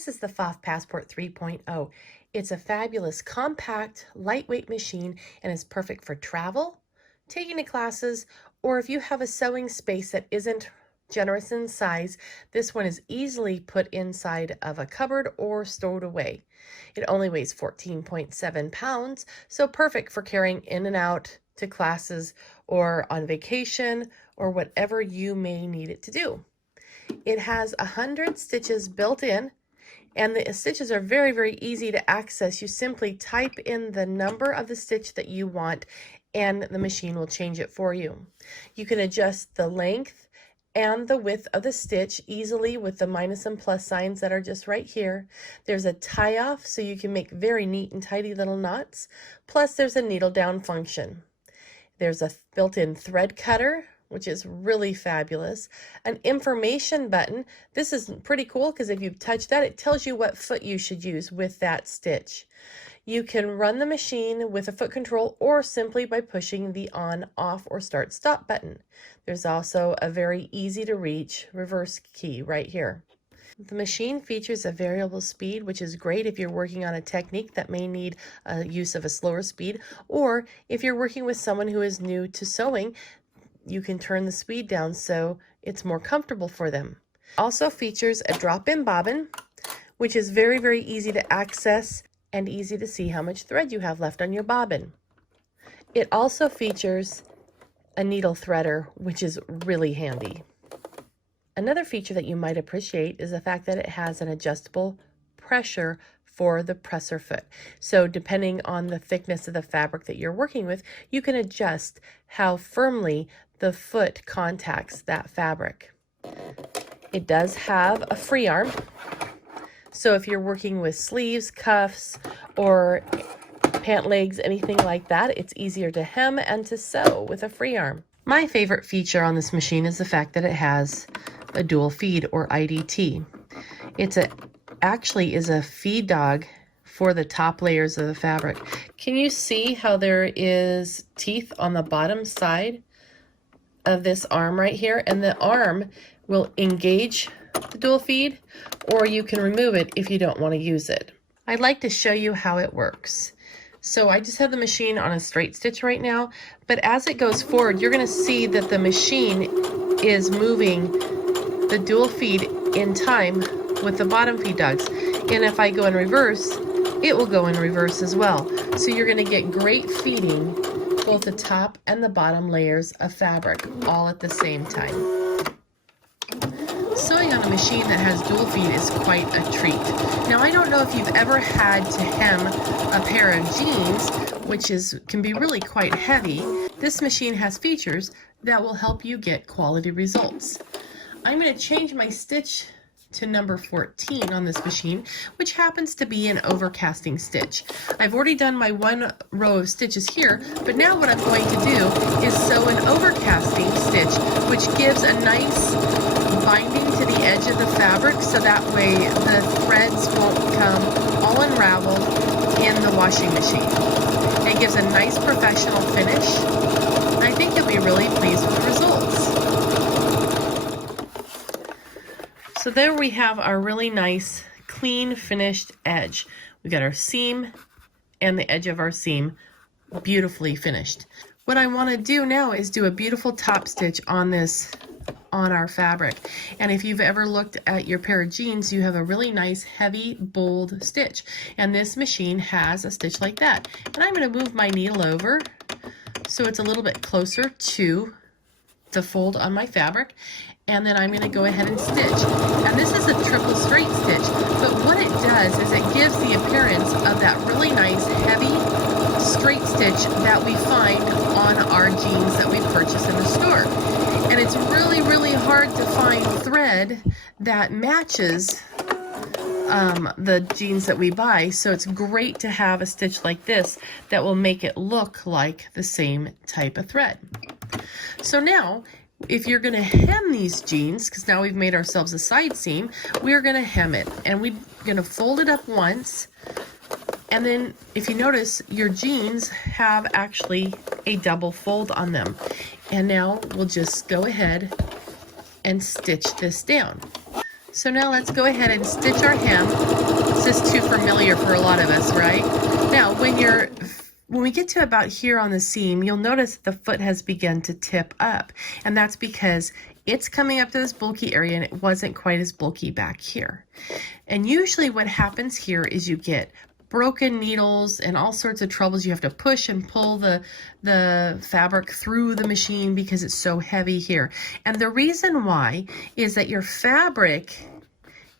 This is the Pfaff Passport 3.0. It's a fabulous, compact, lightweight machine and is perfect for travel, taking to classes, or if you have a sewing space that isn't generous in size, this one is easily put inside of a cupboard or stowed away. It only weighs 14.7 pounds, so perfect for carrying in and out to classes or on vacation or whatever you may need it to do. It has 100 stitches built in, and the stitches are very, very easy to access. You simply type in the number of the stitch that you want, and the machine will change it for you. You can adjust the length and the width of the stitch easily with the minus and plus signs that are just right here. There's a tie-off, so you can make very neat and tidy little knots. Plus, there's a needle down function. There's a built-in thread cutter, which is really fabulous. An information button. This is pretty cool because if you touch that, it tells you what foot you should use with that stitch. You can run the machine with a foot control or simply by pushing the on, off, or start, stop button. There's also a very easy to reach reverse key right here. The machine features a variable speed, which is great if you're working on a technique that may need use of a slower speed, or if you're working with someone who is new to sewing, you can turn the speed down so it's more comfortable for them. Also features a drop-in bobbin, which is very, very easy to access and easy to see how much thread you have left on your bobbin. It also features a needle threader, which is really handy. Another feature that you might appreciate is the fact that it has an adjustable pressure for the presser foot. So depending on the thickness of the fabric that you're working with, you can adjust how firmly the foot contacts that fabric. It does have a free arm. So if you're working with sleeves, cuffs, or pant legs, anything like that, it's easier to hem and to sew with a free arm. My favorite feature on this machine is the fact that it has a dual feed or IDT. It's actually is a feed dog for the top layers of the fabric. Can you see how there is teeth on the bottom side of this arm right here? And the arm will engage the dual feed, or you can remove it if you don't want to use it. I'd like to show you how it works. So I just have the machine on a straight stitch right now, but as it goes forward, you're going to see that the machine is moving the dual feed in time with the bottom feed dogs. And if I go in reverse, it will go in reverse as well. So you're going to get great feeding both the top and the bottom layers of fabric all at the same time. Sewing on a machine that has dual feed is quite a treat. Now, I don't know if you've ever had to hem a pair of jeans, which can be really quite heavy. This machine has features that will help you get quality results. I'm going to change my stitch to number 14 on this machine, which happens to be an overcasting stitch. I've already done my one row of stitches here, but now what I'm going to do is sew an overcasting stitch, which gives a nice binding to the edge of the fabric, so that way the threads won't come all unraveled in the washing machine. It gives a nice professional finish. I think you'll be really pleased with the results. So there we have our really nice, clean, finished edge. We got our seam and the edge of our seam beautifully finished. What I want to do now is do a beautiful top stitch on our fabric. And if you've ever looked at your pair of jeans, you have a really nice, heavy, bold stitch. And this machine has a stitch like that. And I'm going to move my needle over so it's a little bit closer to the fold on my fabric. And then I'm going to go ahead and stitch. And this is a triple straight stitch, but what it does is it gives the appearance of that really nice heavy straight stitch that we find on our jeans that we purchase in the store. And it's really, really hard to find thread that matches the jeans that we buy, so it's great to have a stitch like this that will make it look like the same type of thread. So now, if you're going to hem these jeans, because now we've made ourselves a side seam, we're going to hem it. And we're going to fold it up once. And then if you notice, your jeans have actually a double fold on them. And now we'll just go ahead and stitch this down. So now let's go ahead and stitch our hem. This is too familiar for a lot of us, right? Now, when we get to about here on the seam, you'll notice the foot has begun to tip up, and that's because it's coming up to this bulky area and it wasn't quite as bulky back here. And usually what happens here is you get broken needles and all sorts of troubles. You have to push and pull the fabric through the machine because it's so heavy here. And the reason why is that your fabric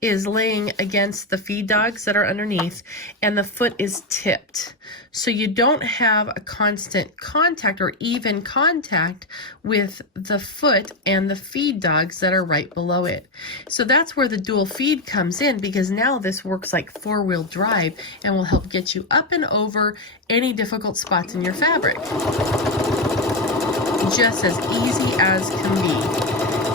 is laying against the feed dogs that are underneath, and the foot is tipped. So you don't have a constant contact or even contact with the foot and the feed dogs that are right below it. So that's where the dual feed comes in, because now this works like four-wheel drive and will help get you up and over any difficult spots in your fabric. Just as easy as can be.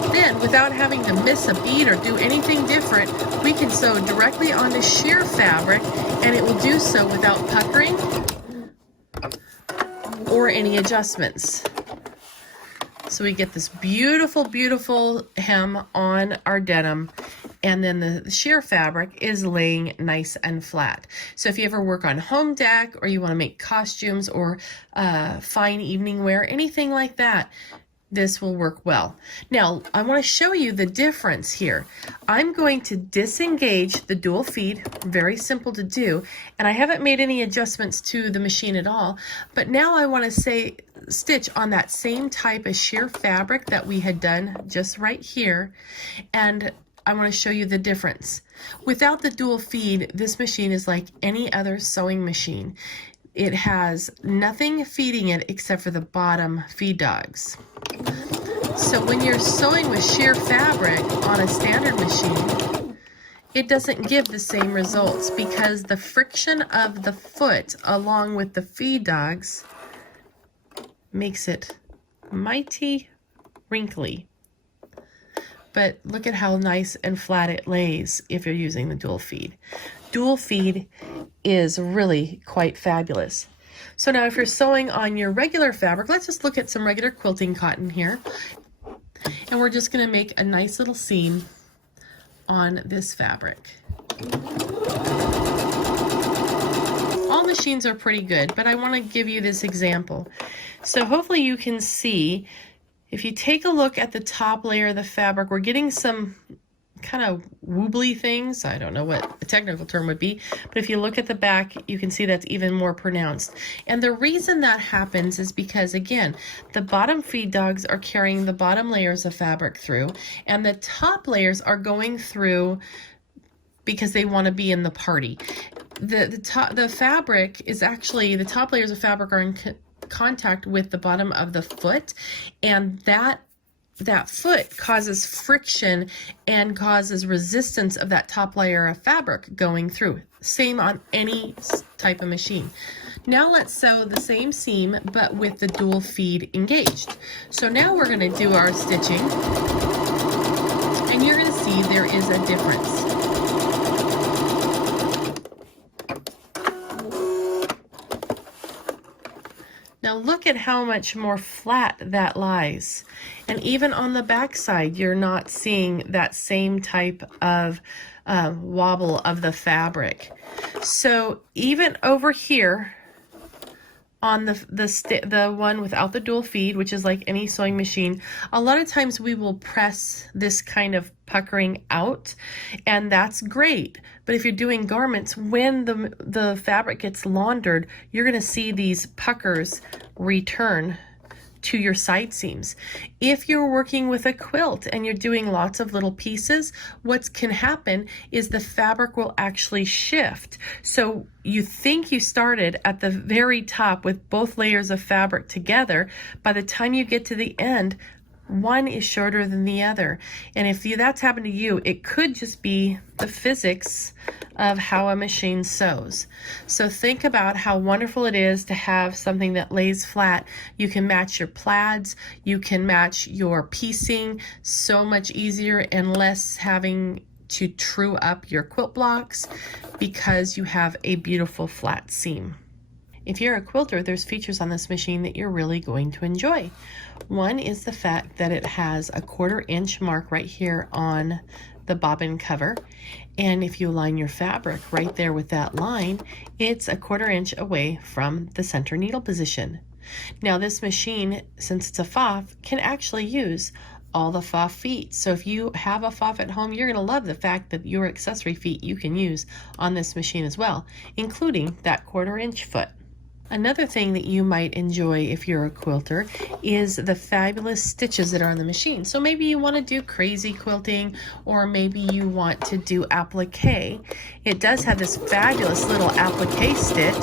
Then, without having to miss a bead or do anything different, we can sew directly onto sheer fabric, and it will do so without puckering or any adjustments. So we get this beautiful, beautiful hem on our denim, and then the sheer fabric is laying nice and flat. So if you ever work on home deck, or you want to make costumes or fine evening wear, anything like that, this will work well. Now, I want to show you the difference here. I'm going to disengage the dual feed, very simple to do, and I haven't made any adjustments to the machine at all, but now I want to stitch on that same type of sheer fabric that we had done just right here, and I want to show you the difference. Without the dual feed, this machine is like any other sewing machine. It has nothing feeding it except for the bottom feed dogs. So when you're sewing with sheer fabric on a standard machine, it doesn't give the same results because the friction of the foot along with the feed dogs makes it mighty wrinkly. But look at how nice and flat it lays if you're using the dual feed. Dual feed is really quite fabulous. So now if you're sewing on your regular fabric, let's just look at some regular quilting cotton here. And we're just going to make a nice little seam on this fabric. All machines are pretty good, but I want to give you this example. So hopefully you can see, if you take a look at the top layer of the fabric, we're getting some kind of wobbly things. I don't know what the technical term would be, but if you look at the back, you can see that's even more pronounced. And the reason that happens is because, again, the bottom feed dogs are carrying the bottom layers of fabric through, and the top layers are going through because they want to be in the party. The fabric is actually, the top layers of fabric are in contact with the bottom of the foot, and that foot causes friction and causes resistance of that top layer of fabric going through. Same on any type of machine. Now let's sew the same seam but with the dual feed engaged. So now we're going to do our stitching, and you're going to see there is a difference. Now look at how much more flat that lies. And even on the back side, you're not seeing that same type of wobble of the fabric. So even over here on the one without the dual feed, which is like any sewing machine, a lot of times we will press this kind of puckering out, and that's great. But if you're doing garments, when the fabric gets laundered, you're going to see these puckers return to your side seams. If you're working with a quilt and you're doing lots of little pieces, what can happen is the fabric will actually shift. So you think you started at the very top with both layers of fabric together. By the time you get to the end, one is shorter than the other. And if that's happened to you, it could just be the physics of how a machine sews. So think about how wonderful it is to have something that lays flat. You can match your plaids, you can match your piecing so much easier and less having to true up your quilt blocks because you have a beautiful flat seam. If you're a quilter, there's features on this machine that you're really going to enjoy. One is the fact that it has a 1/4 inch mark right here on the bobbin cover. And if you line your fabric right there with that line, it's 1/4 inch away from the center needle position. Now this machine, since it's a Pfaff, can actually use all the Pfaff feet. So if you have a Pfaff at home, you're going to love the fact that your accessory feet you can use on this machine as well, including that 1/4 inch foot. Another thing that you might enjoy if you're a quilter is the fabulous stitches that are on the machine. So maybe you want to do crazy quilting, or maybe you want to do applique. It does have this fabulous little applique stitch.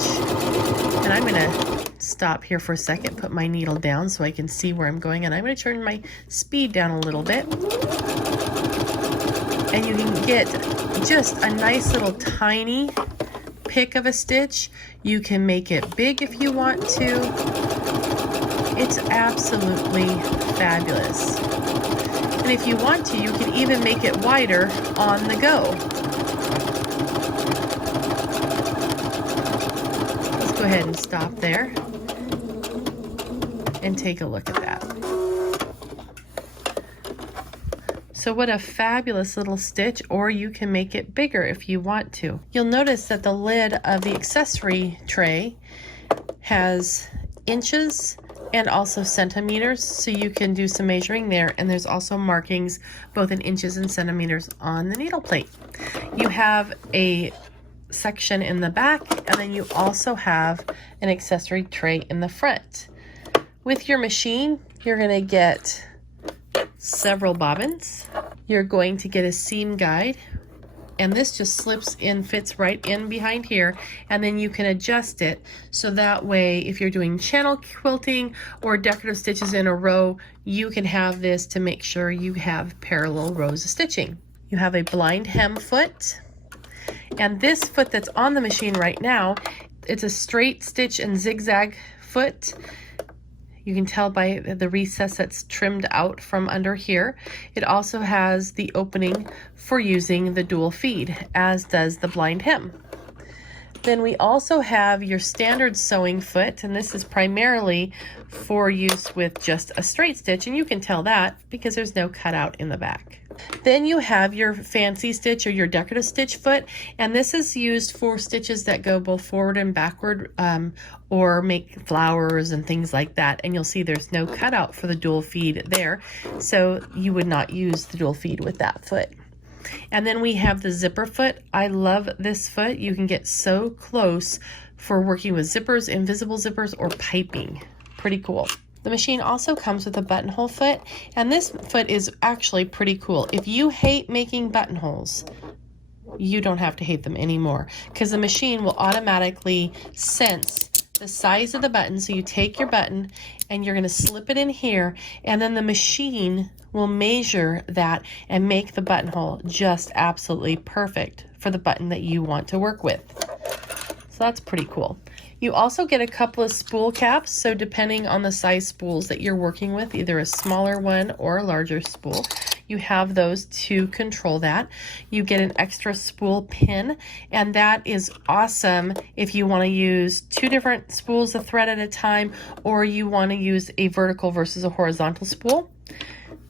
And I'm going to stop here for a second, put my needle down so I can see where I'm going, and I'm going to turn my speed down a little bit. And you can get just a nice little tiny pick of a stitch. You can make it big if you want to. It's absolutely fabulous. And if you want to, you can even make it wider on the go. Let's go ahead and stop there and take a look at that. So what a fabulous little stitch, or you can make it bigger if you want to. You'll notice that the lid of the accessory tray has inches and also centimeters, so you can do some measuring there, and there's also markings both in inches and centimeters on the needle plate. You have a section in the back, and then you also have an accessory tray in the front. With your machine, you're going to get several bobbins. You're going to get a seam guide, and this just slips in, fits right in behind here, and then you can adjust it so that way if you're doing channel quilting or decorative stitches in a row, you can have this to make sure you have parallel rows of stitching. You have a blind hem foot, and this foot that's on the machine right now, it's a straight stitch and zigzag foot. You can tell by the recess that's trimmed out from under here. It also has the opening for using the dual feed, as does the blind hem. Then we also have your standard sewing foot, and this is primarily for use with just a straight stitch, and you can tell that because there's no cutout in the back. Then you have your fancy stitch or your decorative stitch foot, and this is used for stitches that go both forward and backward, or make flowers and things like that. And you'll see there's no cutout for the dual feed there, so you would not use the dual feed with that foot. And then we have the zipper foot. I love this foot. You can get so close for working with zippers, invisible zippers, or piping. Pretty cool. The machine also comes with a buttonhole foot, and this foot is actually pretty cool. If you hate making buttonholes, you don't have to hate them anymore, because the machine will automatically sense the size of the button. So you take your button and you're going to slip it in here, and then the machine will measure that and make the buttonhole just absolutely perfect for the button that you want to work with. So that's pretty cool. You also get a couple of spool caps, so depending on the size spools that you're working with, either a smaller one or a larger spool, you have those to control that. You get an extra spool pin, and that is awesome if you want to use 2 different spools of thread at a time, or you want to use a vertical versus a horizontal spool.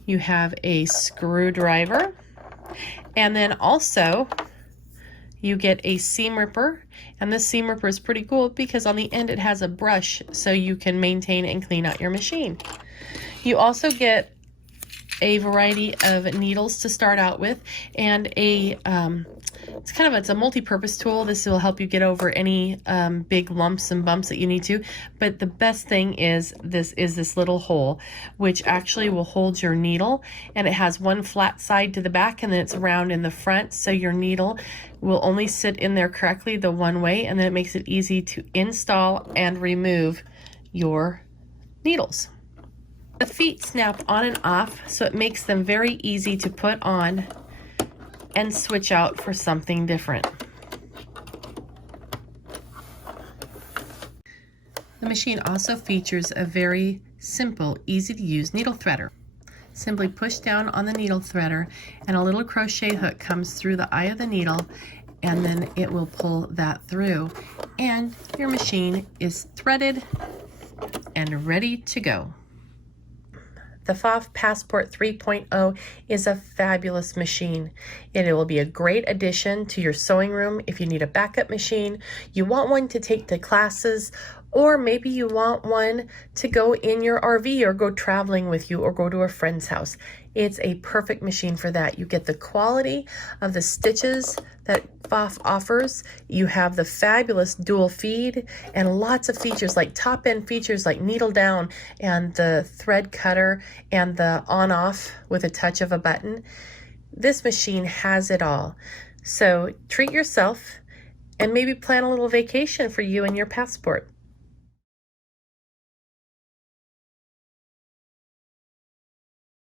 You have a screwdriver, and then also you get a seam ripper, and this seam ripper is pretty cool because on the end it has a brush so you can maintain and clean out your machine. You also get a variety of needles to start out with, and it's a multi-purpose tool. This will help you get over any big lumps and bumps that you need to. But the best thing is this little hole, which actually will hold your needle, and it has one flat side to the back, and then it's round in the front, so your needle will only sit in there correctly the one way, and then it makes it easy to install and remove your needles. The feet snap on and off, so it makes them very easy to put on and switch out for something different. The machine also features a very simple, easy to use needle threader. Simply push down on the needle threader and a little crochet hook comes through the eye of the needle, and then it will pull that through, and your machine is threaded and ready to go. The Pfaff Passport 3.0 is a fabulous machine. It will be a great addition to your sewing room if you need a backup machine, you want one to take to classes, or maybe you want one to go in your RV or go traveling with you or go to a friend's house. It's a perfect machine for that. You get the quality of the stitches that Pfaff offers. You have the fabulous dual feed and lots of features like top end features like needle down and the thread cutter and the on off with a touch of a button. This machine has it all. So treat yourself and maybe plan a little vacation for you and your passport.